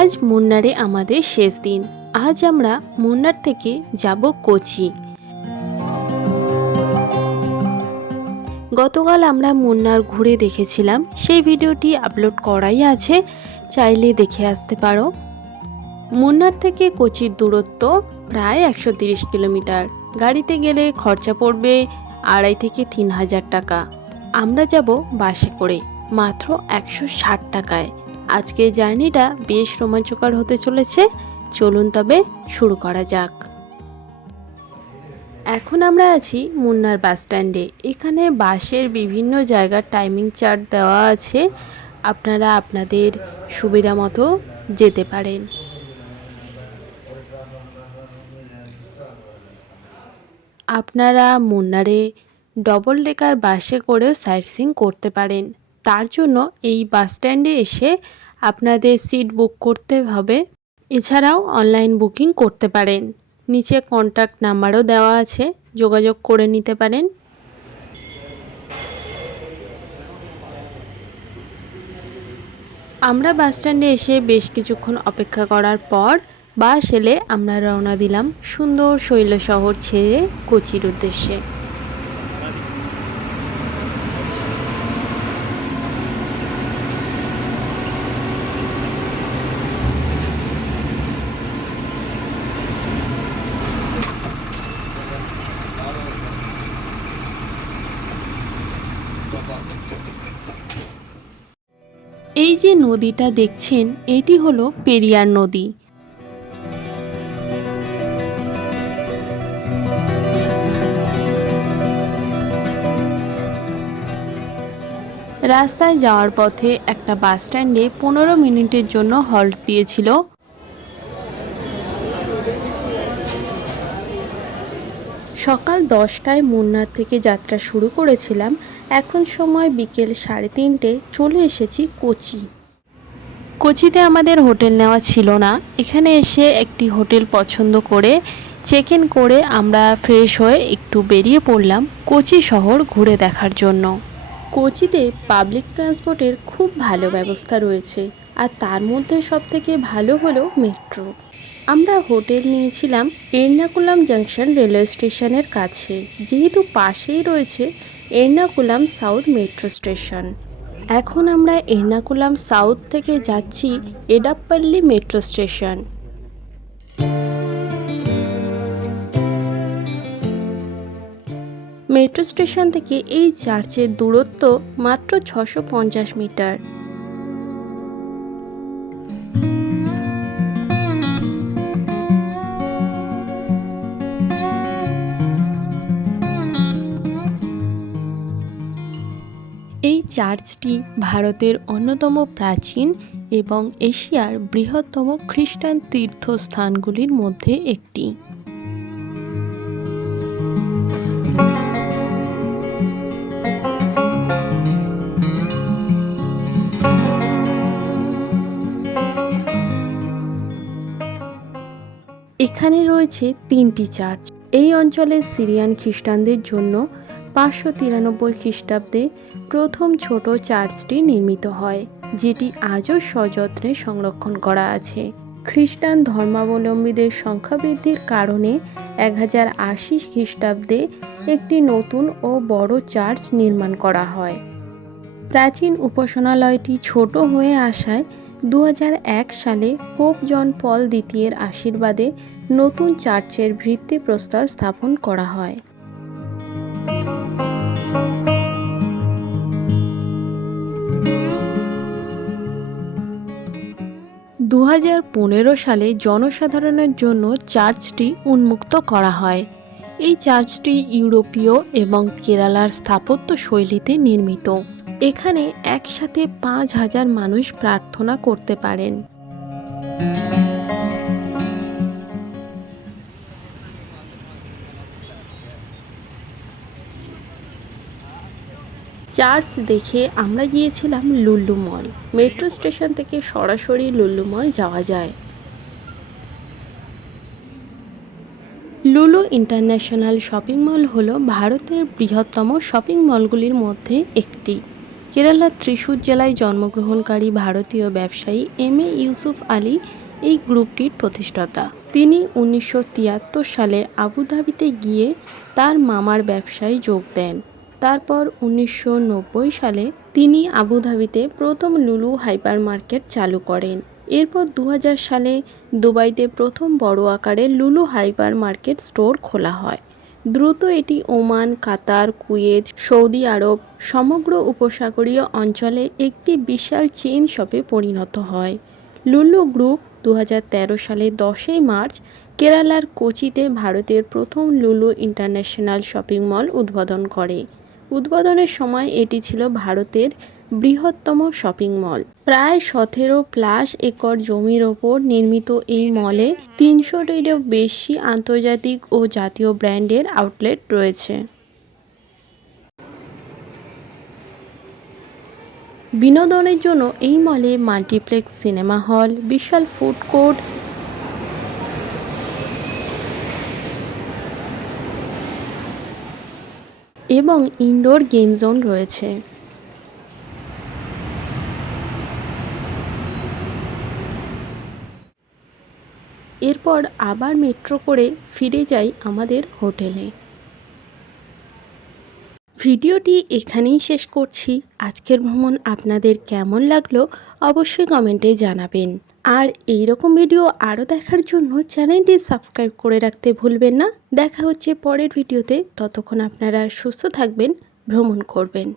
আজ মুন্নারে আমাদের শেষ দিন। আজ আমরা মুন্নার থেকে যাব কোচি। গতকাল আমরা মুন্নার ঘুরে দেখেছিলাম, সেই ভিডিওটি আপলোড করাই আছে, চাইলে দেখে আসতে পারো। মুন্নার থেকে কোচির দূরত্ব প্রায় 130 কিলোমিটার। গাড়িতে গেলে খরচা পড়বে 2,500 থেকে 3,000 টাকা। আমরা যাব বাসে করে মাত্র 160 টাকায়। আজকের জার্নিটা বেশ রোমাঞ্চকর হতে চলেছে। চলুন তবে শুরু করা যাক। এখন আমরা আছি মুন্নার বাস স্ট্যান্ডে। এখানে বাসের বিভিন্ন জায়গার টাইমিং চার্ট দেওয়া আছে, আপনারা আপনাদের সুবিধা মতো যেতে পারেন। আপনারা মুন্নারে ডবল ডেকার বাসে করেও সাইট সিইং করতে পারেন। তার জন্য এই বাস স্ট্যান্ডে এসে আপনাদের সিট বুক করতে হবে। এছাড়াও অনলাইন বুকিং করতে পারেন। নিচে কন্ট্যাক্ট নাম্বারও দেওয়া আছে, যোগাযোগ করে নিতে পারেন। আমরা বাস স্ট্যান্ডে এসে বেশ কিছুক্ষণ অপেক্ষা করার পর বাস এলে আমরা রওনা দিলাম সুন্দর শৈল শহর ছেড়ে কোচির উদ্দেশ্যে। এই যে নদীটা দেখছেন, এটি হলো পেরিয়ার নদী। রাস্তায় যাওয়ার পথে একটা বাস স্ট্যান্ডে 15 মিনিটের জন্য হল্ট দিয়েছিল। সকাল 10টায় মুন্নার থেকে যাত্রা শুরু করেছিলাম। এখন সময় বিকেল 3:30। চলে এসেছি কোচি। কোচিতে আমাদের হোটেল নেওয়া ছিল না। এখানে এসে একটি হোটেল পছন্দ করে চেক ইন করে আমরা ফ্রেশ হয়ে একটু বেরিয়ে পড়লাম কোচি শহর ঘুরে দেখার জন্য। কোচিতে পাবলিক ট্রান্সপোর্টের খুব ভালো ব্যবস্থা রয়েছে, আর তার মধ্যে সবথেকে ভালো হলো মেট্রো। আমরা হোটেল নিয়েছিলাম এর্নাকুলাম জাংশন রেলওয়ে স্টেশনের কাছে, যেহেতু পাশেই রয়েছে এর্নাকুলাম সাউথ মেট্রো স্টেশন। এখন আমরা এর্নাকুলাম সাউথ থেকে যাচ্ছি এডাপ্পাল্লি মেট্রো স্টেশন। মেট্রো স্টেশন থেকে এই চার্চের দূরত্ব মাত্র 650 মিটার। এই চার্চটি ভারতের অন্যতম প্রাচীন এবং এশিয়ার বৃহত্তম খ্রিস্টান তীর্থস্থানগুলির মধ্যে একটি। এখানে রয়েছে 3টি চার্চ। এই অঞ্চলের সিরিয়ান খ্রিস্টানদের জন্য 593 খ্রিস্টাব্দে প্রথম ছোট চার্চটি নির্মিত হয়, যেটি আজও সযত্নে সংরক্ষণ করা আছে। খ্রিস্টান ধর্মাবলম্বীদের সংখ্যা বৃদ্ধির কারণে 1080 খ্রিস্টাব্দে একটি নতুন ও বড় চার্চ নির্মাণ করা হয়। প্রাচীন উপাসনালয়টি ছোট হয়ে আসায় 2001 সালে পোপ জন পল দ্বিতীয়ের আশীর্বাদে নতুন চার্চের ভিত্তিপ্রস্তর স্থাপন করা হয়। 2015 সালে জনসাধারণের জন্য চার্চটি উন্মুক্ত করা হয়। এই চার্চটি ইউরোপীয় এবং কেরালার স্থাপত্য শৈলীতে নির্মিত। এখানে একসাথে 5,000 মানুষ প্রার্থনা করতে পারেন। চার্চ দেখে আমরা গিয়েছিলাম লুল্লু মল। মেট্রো স্টেশন থেকে সরাসরি লুল্লু মল যাওয়া যায়। লুলু ইন্টারন্যাশনাল শপিং মল হলো ভারতের বৃহত্তম শপিং মলগুলির মধ্যে একটি। কেরালার ত্রিশূর জেলায় জন্মগ্রহণকারী ভারতীয় ব্যবসায়ী এম.এ. ইউসুফ আলী এই গ্রুপটির প্রতিষ্ঠাতা। তিনি 1973 সালে আবুধাবিতে গিয়ে তার মামার ব্যবসায় যোগ দেন। তারপর 1990 সালে তিনি আবুধাবিতে প্রথম লুলু হাইপার মার্কেট চালু করেন। এরপর 2000 সালে দুবাইতে প্রথম বড় আকারের লুলু হাইপার মার্কেট স্টোর খোলা হয়। দ্রুত এটি ওমান, কাতার, কুয়েত, সৌদি আরব সমগ্র উপসাগরীয় অঞ্চলে একটি বিশাল চেইন শপে পরিণত হয়। লুলু গ্রুপ 2013 সালে 10 মার্চ কেরালার কোচিতে ভারতের প্রথম লুলু ইন্টারন্যাশনাল শপিং মল উদ্বোধন করে। উদ্বোধনের সময় এটি ছিল ভারতের বৃহত্তম শপিং মল। প্রায় 17+ একর জমির ওপর নির্মিত এই মলে 300-টিরও বেশি আন্তর্জাতিক ও জাতীয় ব্র্যান্ডের আউটলেট রয়েছে। বিনোদনের জন্য এই মলে মাল্টিপ্লেক্স সিনেমা হল, বিশাল ফুড কোর্ট এবং ইনডোর গেম জোন রয়েছে। এরপর আবার মেট্রো করে ফিরে যাই আমাদের হোটেলে। ভিডিওটি এখানেই শেষ করছি। আজকের ভ্রমণ আপনাদের কেমন লাগলো অবশ্যই কমেন্টে জানাবেন। আর এই রকম ভিডিও আরও দেখার জন্য চ্যানেলটি সাবস্ক্রাইব করে রাখতে ভুলবেন না। দেখা হচ্ছে পরের ভিডিওতে। ততক্ষণ আপনারা সুস্থ থাকবেন, ভ্রমণ করবেন।